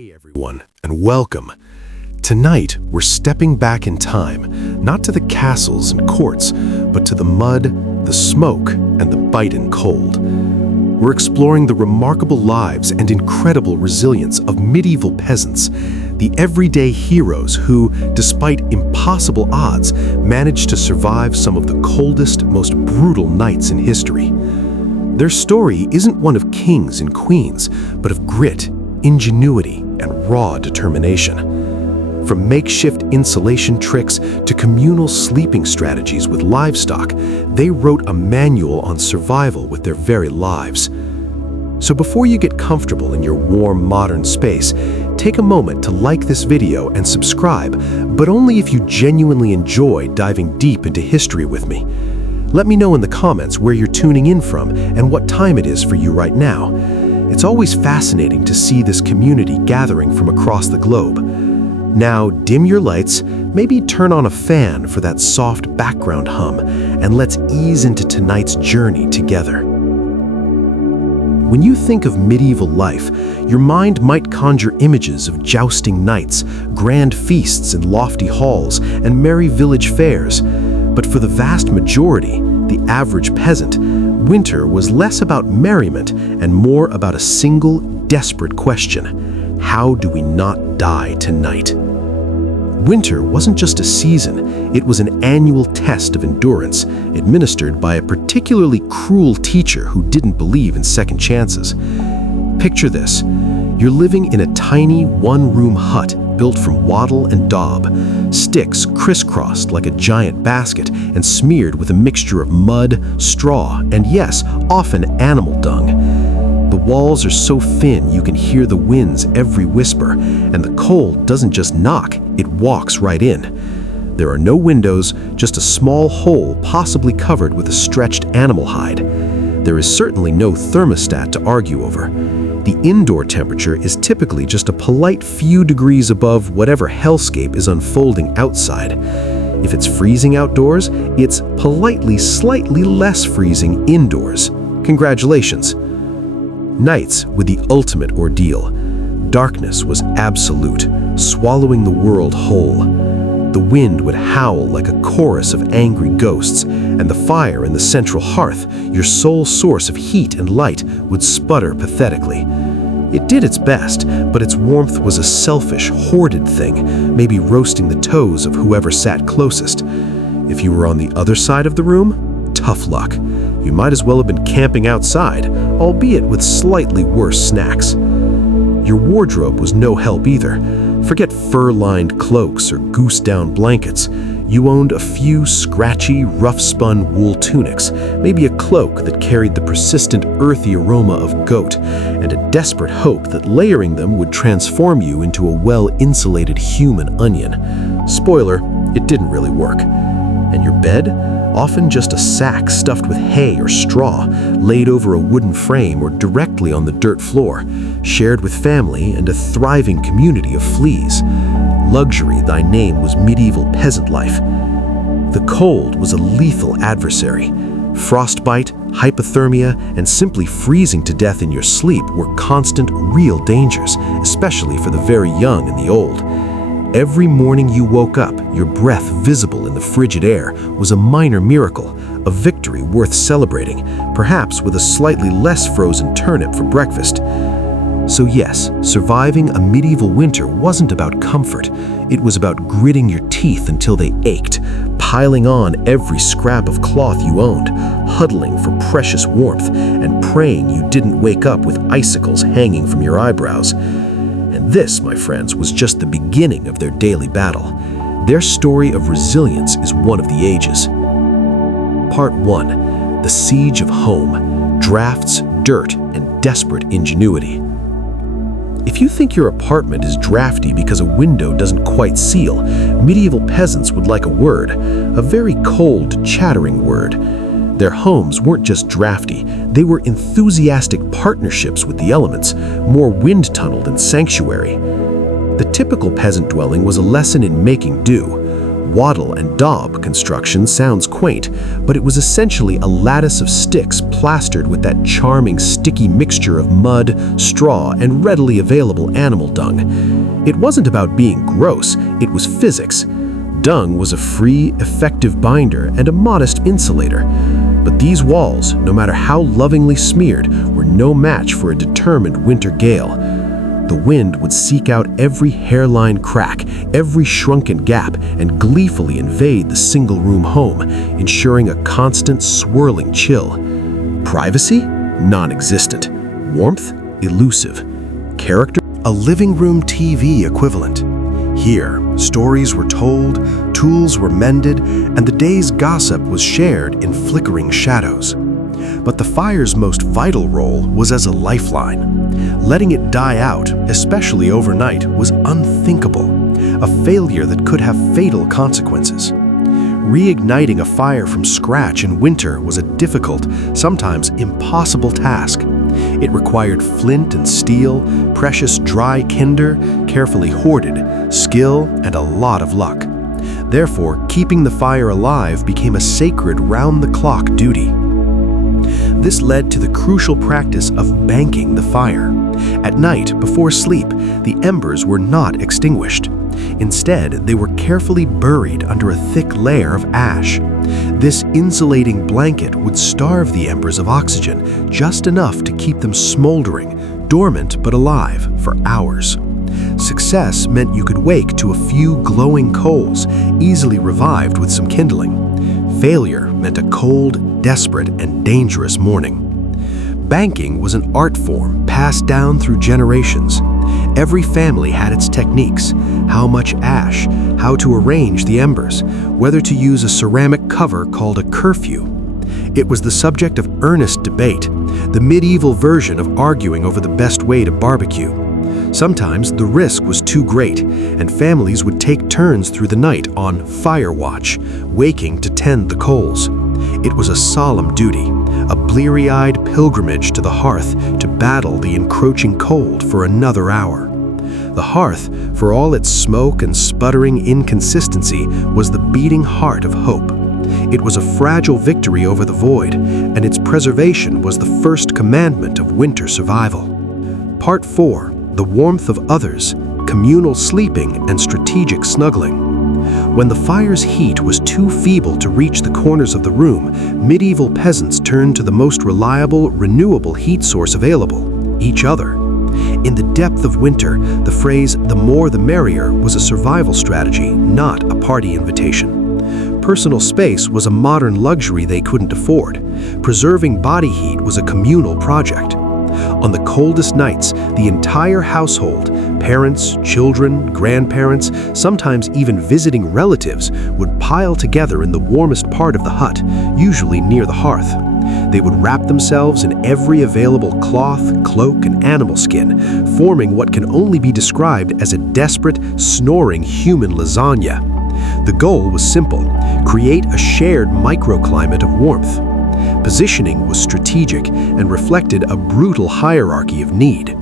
Hey everyone, and welcome. Tonight, we're stepping back in time, not to the castles and courts, but to the mud, the smoke, and the biting cold. We're exploring the remarkable lives and incredible resilience of medieval peasants, the everyday heroes who, despite impossible odds, managed to survive some of the coldest, most brutal nights in history. Their story isn't one of kings and queens, but of grit, ingenuity, and raw determination. From makeshift insulation tricks to communal sleeping strategies with livestock, they wrote a manual on survival with their very lives. So before you get comfortable in your warm, modern space, take a moment to like this video and subscribe, but only if you genuinely enjoy diving deep into history with me. Let me know in the comments where you're tuning in from and what time it is for you right now. It's always fascinating to see this community gathering from across the globe. Now, dim your lights, maybe turn on a fan for that soft background hum, and let's ease into tonight's journey together. When you think of medieval life, your mind might conjure images of jousting knights, grand feasts in lofty halls, and merry village fairs. But for the vast majority, the average peasant, winter was less about merriment and more about a single, desperate question: how do we not die tonight? Winter wasn't just a season, it was an annual test of endurance, administered by a particularly cruel teacher who didn't believe in second chances. Picture this: you're living in a tiny one-room hut built from wattle and daub, sticks crisscrossed like a giant basket and smeared with a mixture of mud, straw, and yes, often animal dung. The walls are so thin you can hear the wind's every whisper, and the cold doesn't just knock, it walks right in. There are no windows, just a small hole possibly covered with a stretched animal hide. There is certainly no thermostat to argue over. The indoor temperature is typically just a polite few degrees above whatever hellscape is unfolding outside. If it's freezing outdoors, it's politely slightly less freezing indoors. Congratulations. Nights with the ultimate ordeal. Darkness was absolute, swallowing the world whole. The wind would howl like a chorus of angry ghosts, and the fire in the central hearth, your sole source of heat and light, would sputter pathetically. It did its best, but its warmth was a selfish, hoarded thing, maybe roasting the toes of whoever sat closest. If you were on the other side of the room, tough luck. You might as well have been camping outside, albeit with slightly worse snacks. Your wardrobe was no help either. Forget fur-lined cloaks or goose-down blankets. You owned a few scratchy, rough-spun wool tunics, maybe a cloak that carried the persistent earthy aroma of goat, and a desperate hope that layering them would transform you into a well-insulated human onion. Spoiler, it didn't really work. And your bed? Often just a sack stuffed with hay or straw, laid over a wooden frame or directly on the dirt floor, shared with family and a thriving community of fleas. Luxury, thy name, was medieval peasant life. The cold was a lethal adversary. Frostbite, hypothermia, and simply freezing to death in your sleep were constant, real dangers, especially for the very young and the old. Every morning you woke up, your breath visible in the frigid air, was a minor miracle, a victory worth celebrating, perhaps with a slightly less frozen turnip for breakfast. So yes, surviving a medieval winter wasn't about comfort. It was about gritting your teeth until they ached, piling on every scrap of cloth you owned, huddling for precious warmth, and praying you didn't wake up with icicles hanging from your eyebrows. And this, my friends, was just the beginning of their daily battle. Their story of resilience is one of the ages. Part 1. The Siege of Home. Drafts, dirt, and desperate ingenuity. If you think your apartment is drafty because a window doesn't quite seal, medieval peasants would like a word, a very cold, chattering word. Their homes weren't just drafty, they were enthusiastic partnerships with the elements, more wind tunnel than sanctuary. The typical peasant dwelling was a lesson in making do. Wattle and daub construction sounds quaint, but it was essentially a lattice of sticks plastered with that charming sticky mixture of mud, straw, and readily available animal dung. It wasn't about being gross, it was physics. Dung was a free, effective binder and a modest insulator. But these walls, no matter how lovingly smeared, were no match for a determined winter gale. The wind would seek out every hairline crack, every shrunken gap, and gleefully invade the single-room home, ensuring a constant swirling chill. Privacy? Non-existent. Warmth? Elusive. Character? A living room TV equivalent. Here, stories were told, tools were mended, and the day's gossip was shared in flickering shadows. But the fire's most vital role was as a lifeline. Letting it die out, especially overnight, was unthinkable, a failure that could have fatal consequences. Reigniting a fire from scratch in winter was a difficult, sometimes impossible task. It required flint and steel, precious dry tinder, carefully hoarded, skill, and a lot of luck. Therefore, keeping the fire alive became a sacred round-the-clock duty. This led to the crucial practice of banking the fire. At night, before sleep, the embers were not extinguished. Instead, they were carefully buried under a thick layer of ash. This insulating blanket would starve the embers of oxygen just enough to keep them smoldering, dormant but alive, for hours. Success meant you could wake to a few glowing coals, easily revived with some kindling. Failure meant a cold, desperate, and dangerous morning. Banking was an art form passed down through generations. Every family had its techniques: how much ash, how to arrange the embers, whether to use a ceramic cover called a curfew. It was the subject of earnest debate, the medieval version of arguing over the best way to barbecue. Sometimes the risk was too great, and families would take turns through the night on fire watch, waking to tend the coals. It was a solemn duty, a bleary-eyed pilgrimage to the hearth to battle the encroaching cold for another hour. The hearth, for all its smoke and sputtering inconsistency, was the beating heart of hope. It was a fragile victory over the void, and its preservation was the first commandment of winter survival. Part 4. The warmth of others, communal sleeping, and strategic snuggling. When the fire's heat was too feeble to reach the corners of the room, medieval peasants turned to the most reliable, renewable heat source available: each other. In the depth of winter, the phrase "the more the merrier" was a survival strategy, not a party invitation. Personal space was a modern luxury they couldn't afford. Preserving body heat was a communal project. On the coldest nights, the entire household, parents, children, grandparents, sometimes even visiting relatives, would pile together in the warmest part of the hut, usually near the hearth. They would wrap themselves in every available cloth, cloak, and animal skin, forming what can only be described as a desperate, snoring human lasagna. The goal was simple: create a shared microclimate of warmth. Positioning was strategic and reflected a brutal hierarchy of need.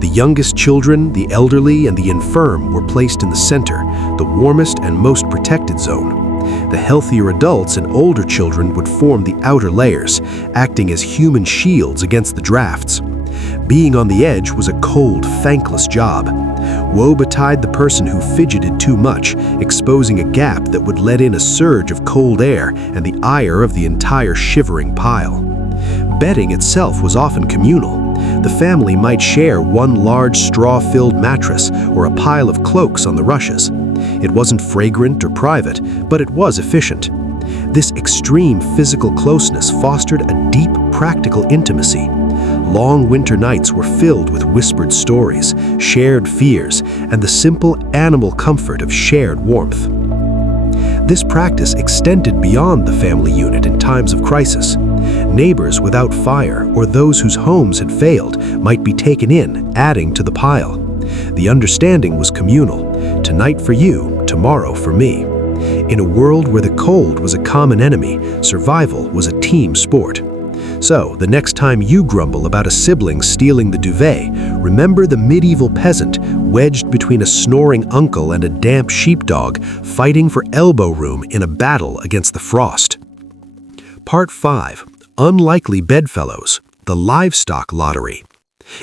The youngest children, the elderly, and the infirm were placed in the center, the warmest and most protected zone. The healthier adults and older children would form the outer layers, acting as human shields against the drafts. Being on the edge was a cold, thankless job. Woe betide the person who fidgeted too much, exposing a gap that would let in a surge of cold air and the ire of the entire shivering pile. Bedding itself was often communal. The family might share one large straw-filled mattress or a pile of cloaks on the rushes. It wasn't fragrant or private, but it was efficient. This extreme physical closeness fostered a deep, practical intimacy. Long winter nights were filled with whispered stories, shared fears, and the simple animal comfort of shared warmth. This practice extended beyond the family unit in times of crisis. Neighbors without fire or those whose homes had failed might be taken in, adding to the pile. The understanding was communal: tonight for you, tomorrow for me. In a world where the cold was a common enemy, survival was a team sport. So, the next time you grumble about a sibling stealing the duvet, remember the medieval peasant wedged between a snoring uncle and a damp sheepdog fighting for elbow room in a battle against the frost. Part 5. Unlikely Bedfellows, the Livestock Lottery.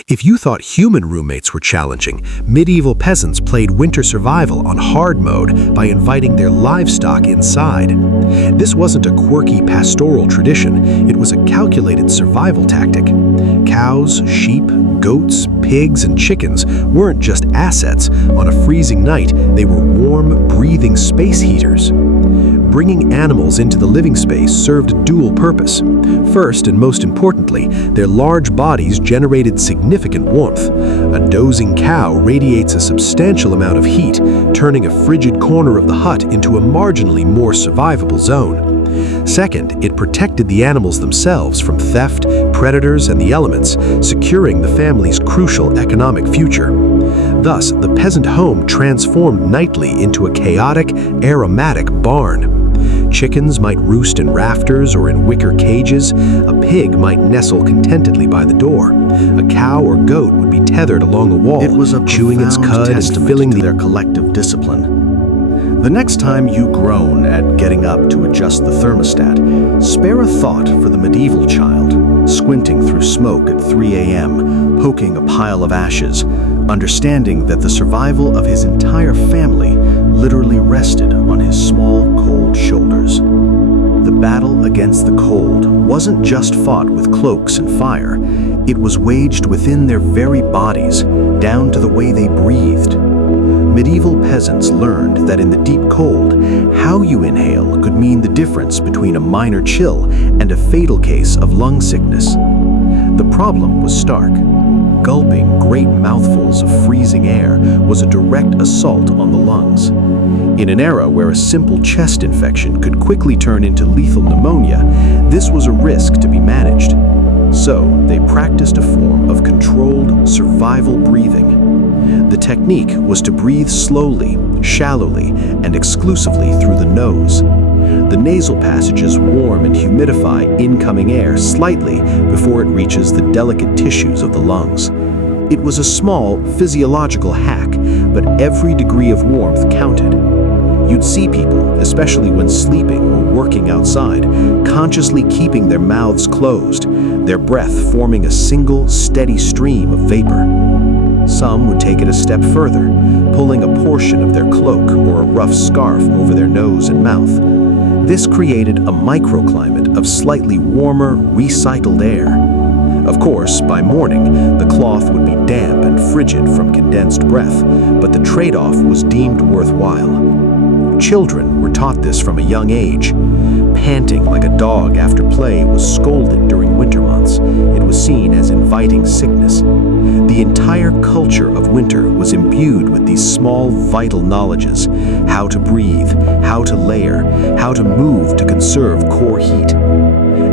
If you thought human roommates were challenging, medieval peasants played winter survival on hard mode by inviting their livestock inside. This wasn't a quirky pastoral tradition, it was a calculated survival tactic. Cows, sheep, goats, pigs, and chickens weren't just assets. On a freezing night, they were warm, breathing space heaters. Bringing animals into the living space served a dual purpose. First, and most importantly, their large bodies generated significant warmth. A dozing cow radiates a substantial amount of heat, turning a frigid corner of the hut into a marginally more survivable zone. Second, it protected the animals themselves from theft, predators, and the elements, securing the family's crucial economic future. Thus, the peasant home transformed nightly into a chaotic, aromatic barn. Chickens might roost in rafters or in wicker cages, a pig might nestle contentedly by the door, a cow or goat would be tethered along a wall, It was a chewing its profound cud and testament filling to the their collective discipline. The next time you groan at getting up to adjust the thermostat, spare a thought for the medieval child, squinting through smoke at 3 a.m., poking a pile of ashes, understanding that the survival of his entire family literally rested on his small, cold shoulders. The battle against the cold wasn't just fought with cloaks and fire, it was waged within their very bodies, down to the way they breathed. Medieval peasants learned that in the deep cold, how you inhale could mean the difference between a minor chill and a fatal case of lung sickness. The problem was stark. Gulping great mouthfuls of freezing air was a direct assault on the lungs. In an era where a simple chest infection could quickly turn into lethal pneumonia, this was a risk to be managed. So, they practiced a form of controlled survival breathing. The technique was to breathe slowly, shallowly, and exclusively through the nose. The nasal passages warm and humidify incoming air slightly before it reaches the delicate tissues of the lungs. It was a small physiological hack, but every degree of warmth counted. You'd see people, especially when sleeping or working outside, consciously keeping their mouths closed, their breath forming a single, steady stream of vapor. Some would take it a step further, pulling a portion of their cloak or a rough scarf over their nose and mouth. This created a microclimate of slightly warmer, recycled air. Of course, by morning, the cloth would be damp and frigid from condensed breath, but the trade-off was deemed worthwhile. Children were taught this from a young age. Panting like a dog after play was scolded during winter months. It was seen as inviting sickness. The entire culture of winter was imbued with these small, vital knowledges: how to breathe, how to layer, how to move to conserve core heat.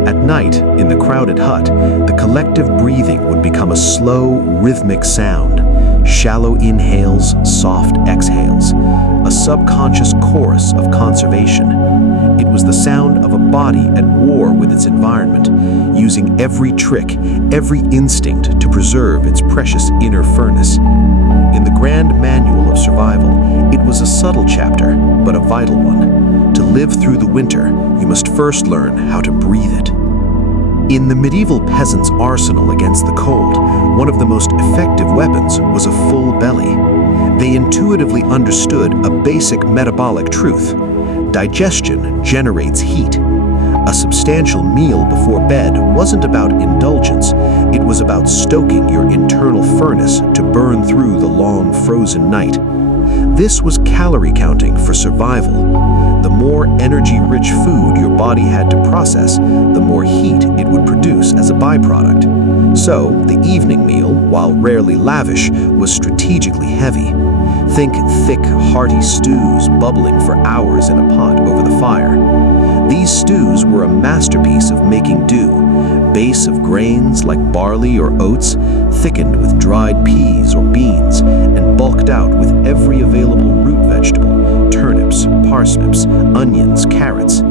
At night, in the crowded hut, the collective breathing would become a slow, rhythmic sound. Shallow inhales, soft exhales. A subconscious chorus of conservation. It was the sound of a body at war with its environment, using every trick, every instinct to preserve its precious inner furnace. In the grand manual of survival, it was a subtle chapter, but a vital one. To live through the winter, you must first learn how to breathe it. In the medieval peasant's arsenal against the cold, one of the most effective weapons was a full belly. They intuitively understood a basic metabolic truth. Digestion generates heat. A substantial meal before bed wasn't about indulgence, it was about stoking your internal furnace to burn through the long frozen night. This was calorie counting for survival. The more energy-rich food your body had to process, the more heat it would produce as a byproduct. So, the evening meal, while rarely lavish, was strategically heavy. Think thick, hearty stews bubbling for hours in a pot over the fire. These stews were a masterpiece of making do, base of grains like barley or oats, thickened with dried peas or beans, and bulked out with every available root vegetable vegetable, turnips, parsnips, onions, carrots.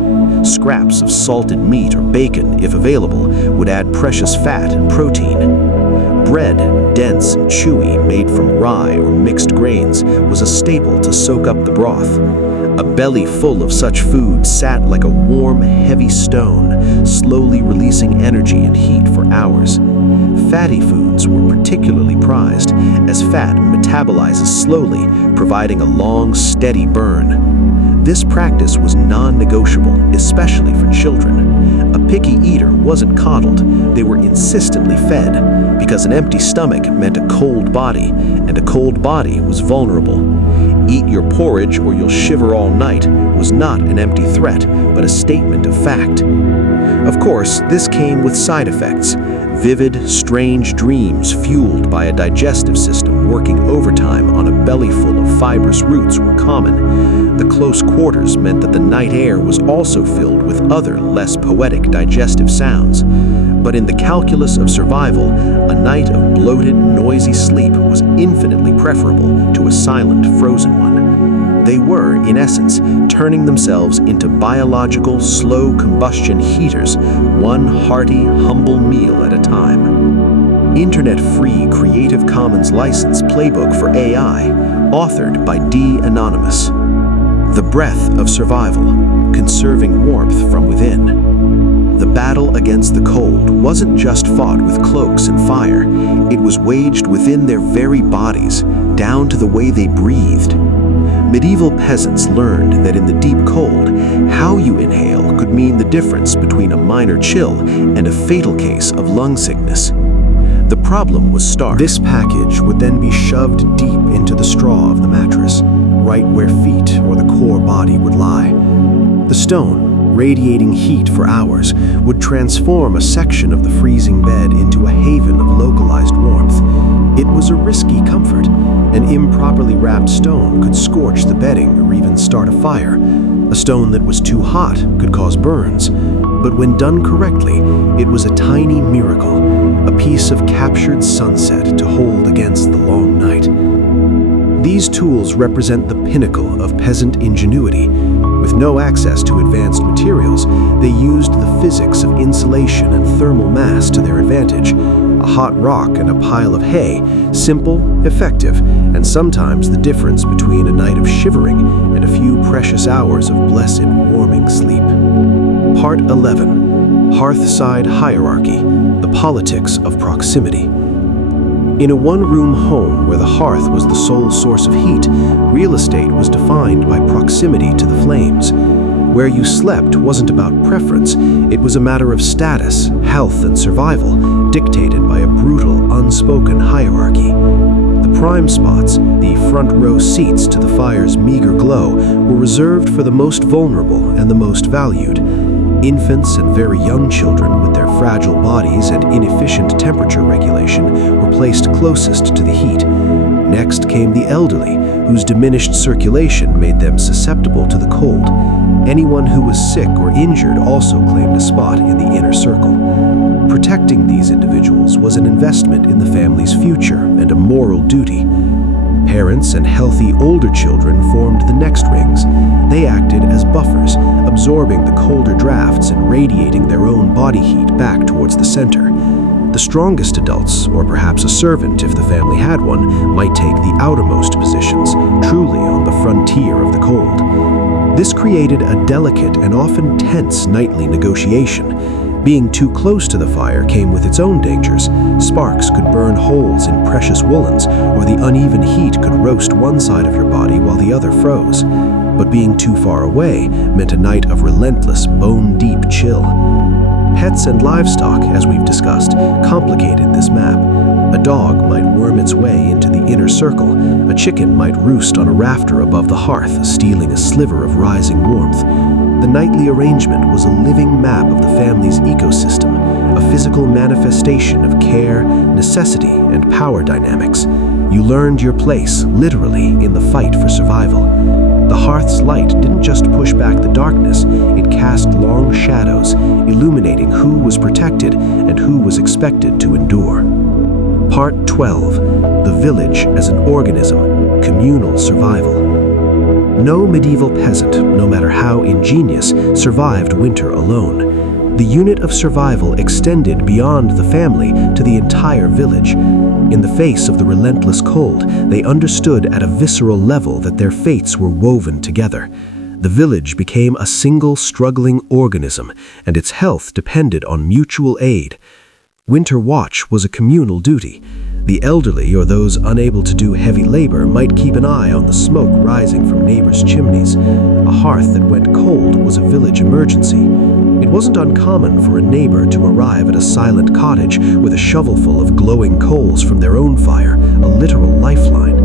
Scraps of salted meat or bacon, if available, would add precious fat and protein. Bread, dense and chewy, made from rye or mixed grains, was a staple to soak up the broth. A belly full of such food sat like a warm, heavy stone, slowly releasing energy and heat for hours. Fatty foods were particularly prized, as fat metabolizes slowly, providing a long, steady burn. This practice was non-negotiable, especially for children. A picky eater wasn't coddled, they were insistently fed, because an empty stomach meant a cold body, and a cold body was vulnerable. Eat your porridge or you'll shiver all night was not an empty threat, but a statement of fact. Of course, this came with side effects. Vivid, strange dreams fueled by a digestive system working overtime on a belly full of fibrous roots were common. The close quarters meant that the night air was also filled with other, less poetic digestive sounds. But in the calculus of survival, a night of bloated, noisy sleep was infinitely preferable to a silent, frozen one. They were, in essence, turning themselves into biological, slow combustion heaters, one hearty, humble meal at a time. Internet-free Creative Commons license playbook for AI, authored by D. Anonymous. The breath of survival, conserving warmth from within. The battle against the cold wasn't just fought with cloaks and fire, it was waged within their very bodies, down to the way they breathed. Medieval peasants learned that in the deep cold, how you inhale could mean the difference between a minor chill and a fatal case of lung sickness. The problem was stark. This package would then be shoved deep into the straw of the mattress, right where feet or the core body would lie. The stone, radiating heat for hours, would transform a section of the freezing bed into a haven of localized warmth. It was a risky comfort. An improperly wrapped stone could scorch the bedding or even start a fire. A stone that was too hot could cause burns. But when done correctly, it was a tiny miracle, a piece of captured sunset to hold against the long night. These tools represent the pinnacle of peasant ingenuity. With no access to advanced materials, they used the physics of insulation and thermal mass to their advantage. A hot rock and a pile of hay, simple, effective, and sometimes the difference between a night of shivering and a few precious hours of blessed, warming sleep. Part 11. Hearthside Hierarchy, the Politics of Proximity. In a one-room home where the hearth was the sole source of heat, real estate was defined by proximity to the flames. Where you slept wasn't about preference, it was a matter of status, health, and survival, dictated by a brutal, unspoken hierarchy. The prime spots, the front row seats to the fire's meager glow, were reserved for the most vulnerable and the most valued. Infants and very young children with their fragile bodies and inefficient temperature regulation were placed closest to the heat. Next came the elderly, whose diminished circulation made them susceptible to the cold. Anyone who was sick or injured also claimed a spot in the inner circle. Protecting these individuals was an investment in the family's future and a moral duty. Parents and healthy older children formed the next rings. They acted as buffers, absorbing the colder drafts and radiating their own body heat back towards the center. The strongest adults, or perhaps a servant if the family had one, might take the outermost positions, truly on the frontier of the cold. This created a delicate and often tense nightly negotiation. Being too close to the fire came with its own dangers. Sparks could burn holes in precious woolens, or the uneven heat could roast one side of your body while the other froze. But being too far away meant a night of relentless, bone-deep chill. Pets and livestock, as we've discussed, complicated this map. A dog might worm its way into the inner circle. A chicken might roost on a rafter above the hearth, stealing a sliver of rising warmth. The nightly arrangement was a living map of the family's ecosystem, a physical manifestation of care, necessity, and power dynamics. You learned your place, literally, in the fight for survival. The hearth's light didn't just push back the darkness, it cast long shadows, illuminating who was protected and who was expected to endure. Part 12. The Village as an Organism, Communal Survival. No medieval peasant, no matter how ingenious, survived winter alone. The unit of survival extended beyond the family to the entire village. In the face of the relentless cold, they understood at a visceral level that their fates were woven together. The village became a single struggling organism, and its health depended on mutual aid. Winter watch was a communal duty. The elderly or those unable to do heavy labor might keep an eye on the smoke rising from neighbors' chimneys. A hearth that went cold was a village emergency. It wasn't uncommon for a neighbor to arrive at a silent cottage with a shovelful of glowing coals from their own fire, a literal lifeline.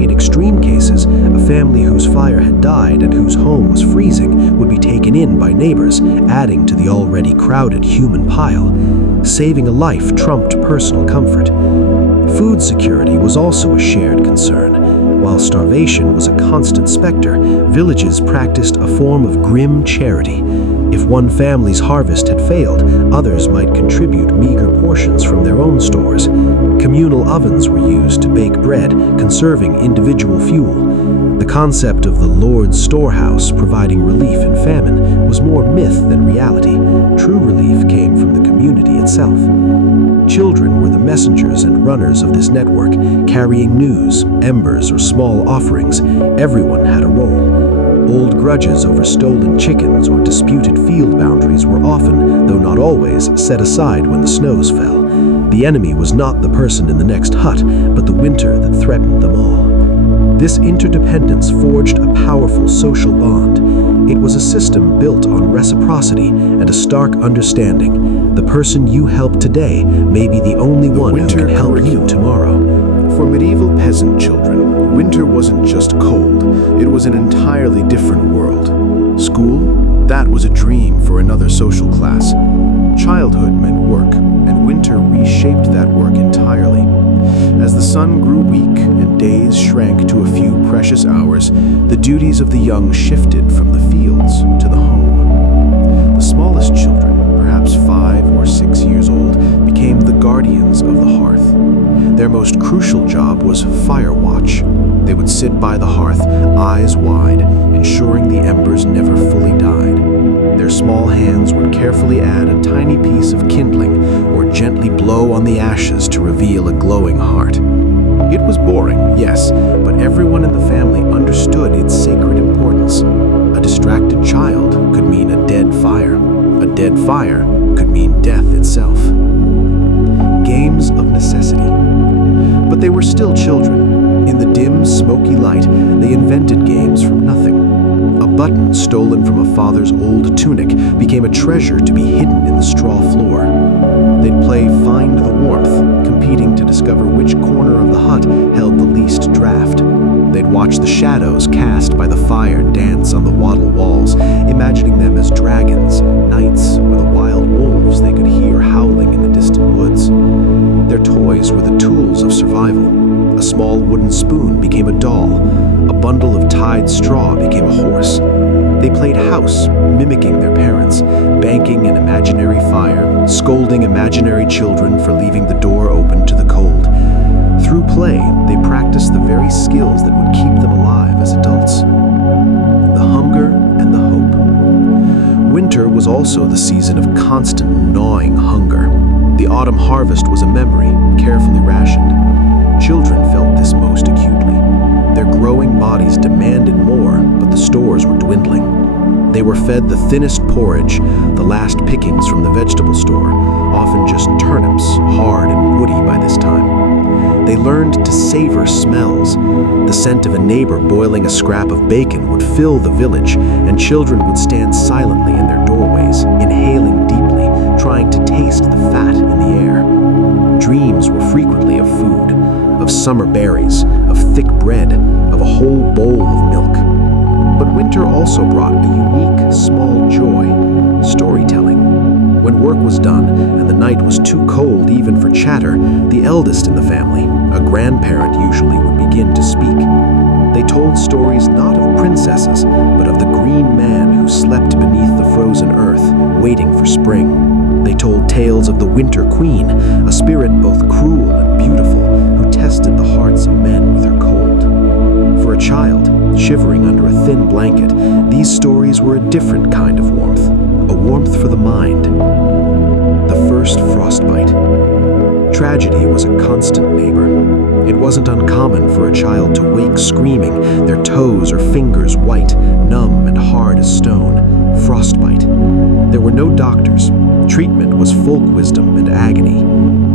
In extreme cases, a family whose fire had died and whose home was freezing would be taken in by neighbors, adding to the already crowded human pile. Saving a life trumped personal comfort. Food security was also a shared concern. While starvation was a constant specter, villages practiced a form of grim charity. If one family's harvest had failed, others might contribute meager portions from their own stores. Communal ovens were used to bake bread, conserving individual fuel. The concept of the Lord's storehouse providing relief in famine was more myth than reality. True relief came from the community itself. Children were the messengers and runners of this network, carrying news, embers, or small offerings. Everyone had a role. Old grudges over stolen chickens or disputed field boundaries were often, though not always, set aside when the snows fell. The enemy was not the person in the next hut, but the winter that threatened them all. This interdependence forged a powerful social bond. It was a system built on reciprocity and a stark understanding. The person you help today may be the only one who can help you tomorrow. For medieval peasant children, winter wasn't just cold, it was an entirely different world. School? That was a dream for another social class. Childhood meant work, and winter reshaped that work entirely. As the sun grew weak and days shrank to a few precious hours, the duties of the young shifted from the fields to the home. The smallest children, perhaps 5 or 6 years old, became the guardians of the hearth. Their most crucial job was fire watch. They would sit by the hearth, eyes wide, ensuring the embers never fully died. Their small hands would carefully add a tiny piece of kindling or gently blow on the ashes to reveal a glowing heart. It was boring, yes, but everyone in the family understood its sacred importance. A distracted child could mean a dead fire. A dead fire could mean death itself. Games of necessity. But they were still children. In the dim, smoky light, they invented games from nothing. A button stolen from a father's old tunic became a treasure to be hidden in the straw floor. They'd play Find the Warmth, competing to discover which corner of the hut held the least draft. They'd watch the shadows cast by the fire dance on the wattle walls, imagining them as dragons, knights, or the wild wolves they could hear howling in the distant woods. Their toys were the tools of survival. A small wooden spoon became a doll. A bundle of tied straw became a horse. They played house, mimicking their parents, banking an imaginary fire, scolding imaginary children for leaving the door open to the cold. Through play, they practiced the very skills that would keep them alive as adults. The hunger and the hope. Winter was also the season of constant gnawing hunger. The autumn harvest was a memory, carefully rationed. Children felt this most acutely. Their growing bodies demanded more, but the stores were dwindling. They were fed the thinnest porridge, the last pickings from the vegetable store, often just turnips, hard and woody by this time. They learned to savor smells. The scent of a neighbor boiling a scrap of bacon would fill the village, and children would stand silently in their doorways, inhaling deeply, trying to taste the fat in the air. Dreams were frequently of food, of summer berries, of thick bread, of a whole bowl of milk. But winter also brought a unique, small joy, storytelling. When work was done and the night was too cold even for chatter, the eldest in the family, a grandparent usually, would begin to speak. They told stories not of princesses, but of the green man who slept beneath the frozen earth, waiting for spring. They told tales of the Winter Queen, a spirit both cruel and beautiful, who tested the hearts of men with her cold. For a child, shivering under a thin blanket, these stories were a different kind of warmth, a warmth for the mind. The first frostbite. Tragedy was a constant neighbor. It wasn't uncommon for a child to wake screaming, their toes or fingers white, numb and hard as stone. Frostbite. There were no doctors. Treatment was folk wisdom and agony.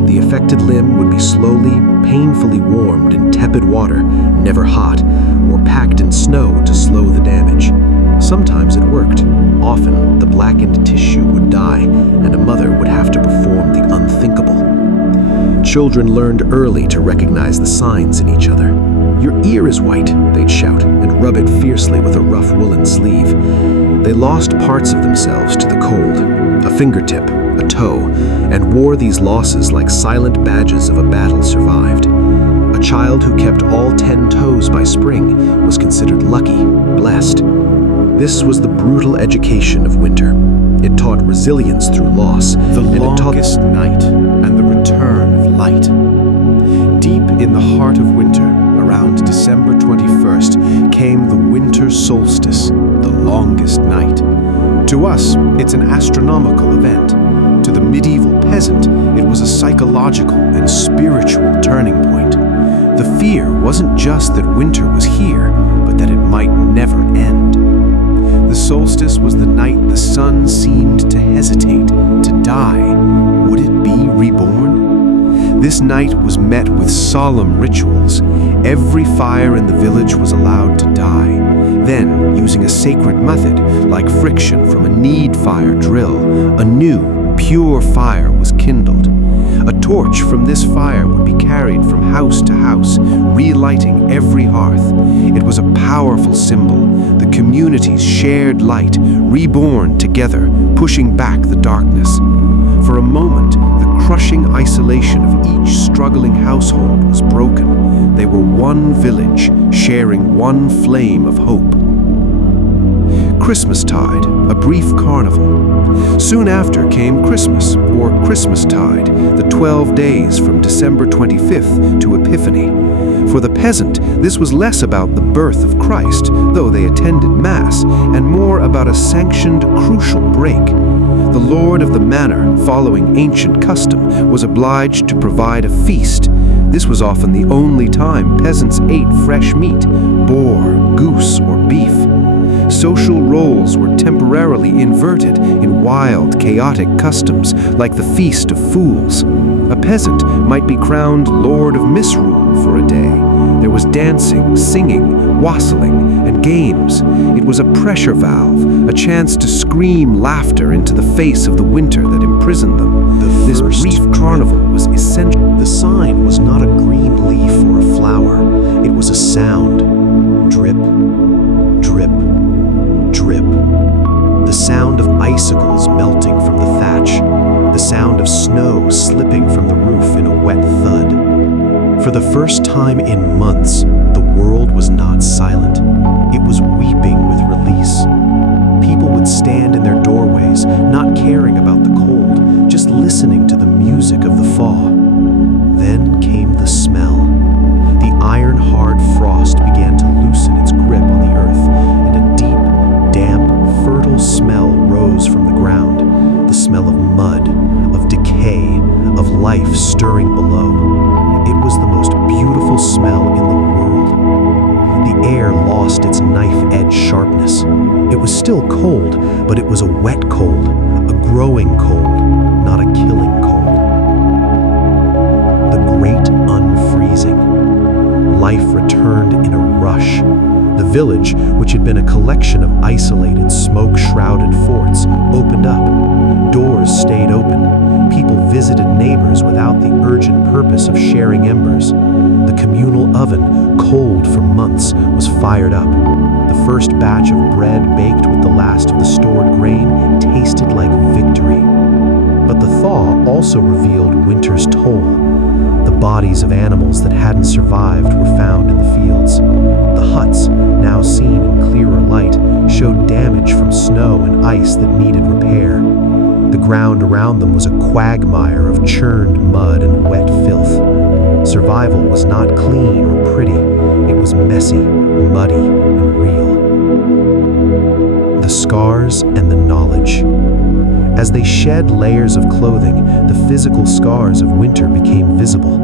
The affected limb would be slowly, painfully warmed in tepid water, never hot, or packed in snow to slow the damage. Sometimes it worked. Often, the blackened tissue would die, and a mother would have to perform the unthinkable. Children learned early to recognize the signs in each other. "Your ear is white," they'd shout, and rub it fiercely with a rough woolen sleeve. They lost parts of themselves to the cold, a fingertip, a toe, and wore these losses like silent badges of a battle survived. A child who kept all 10 toes by spring was considered lucky, blessed. This was the brutal education of winter. It taught resilience through loss. The longest night and the return of light. Deep in the heart of winter, around December 21st, came the winter solstice, the longest night. To us, it's an astronomical event. To the medieval peasant, it was a psychological and spiritual turning point. The fear wasn't just that winter was here, but that it might never end. The solstice was the night the sun seemed to hesitate, to die. Would it be reborn? This night was met with solemn rituals. Every fire in the village was allowed to die. Then, using a sacred method, like friction from a need fire drill, a new, pure fire was kindled. A torch from this fire would be carried from house to house, relighting every hearth. It was a powerful symbol, the community's shared light, reborn together, pushing back the darkness. For a moment, the crushing isolation of each struggling household was broken. They were one village, sharing one flame of hope. Christmastide, a brief carnival. Soon after came Christmas, or Christmastide, the 12 days from December 25th to Epiphany. For the peasant, this was less about the birth of Christ, though they attended Mass, and more about a sanctioned, crucial break. The lord of the manor, following ancient custom, was obliged to provide a feast. This was often the only time peasants ate fresh meat, boar, goose, or beef. Social roles were temporarily inverted in wild, chaotic customs, like the Feast of Fools. A peasant might be crowned Lord of Misrule for a day. There was dancing, singing, wassailing, and games. It was a pressure valve, a chance to scream laughter into the face of the winter that imprisoned them. This brief carnival was essential. The sign was not a green leaf or a flower. It was a sound. Drip, drip, drip. The sound of icicles melting from the thatch. The sound of snow slipping from the roof in a wet thud. For the first time in months, the world was not silent. It was weeping with release. People would stand in their doorways, not caring about the cold, just listening to the music of the thaw. Then came the smell. The iron-hard frost began to loosen its grip on the earth, and a deep, damp, fertile smell rose from the ground. The smell of mud, of decay, of life stirring below. It was the most beautiful smell in the world. The air lost its knife-edge sharpness. It was still cold, but it was a wet cold, a growing cold, not a killing cold. The great unfreezing. Life returned in a rush. The village, which had been a collection of isolated, smoke-shrouded forts, opened up. Doors stayed open. People visited neighbors without the urgent purpose of sharing embers. The communal oven, cold for months, was fired up. The first batch of bread baked with the last of the stored grain tasted like victory. But the thaw also revealed winter's toll. The bodies of animals that hadn't survived were found in the fields. The huts, now seen in clearer light, showed damage from snow and ice that needed repair. The ground around them was a quagmire of churned mud and wet filth. Survival was not clean or pretty. It was messy, muddy, and the scars, and the knowledge. As they shed layers of clothing, the physical scars of winter became visible.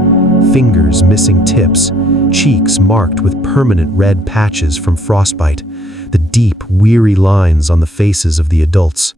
Fingers missing tips, cheeks marked with permanent red patches from frostbite, the deep, weary lines on the faces of the adults.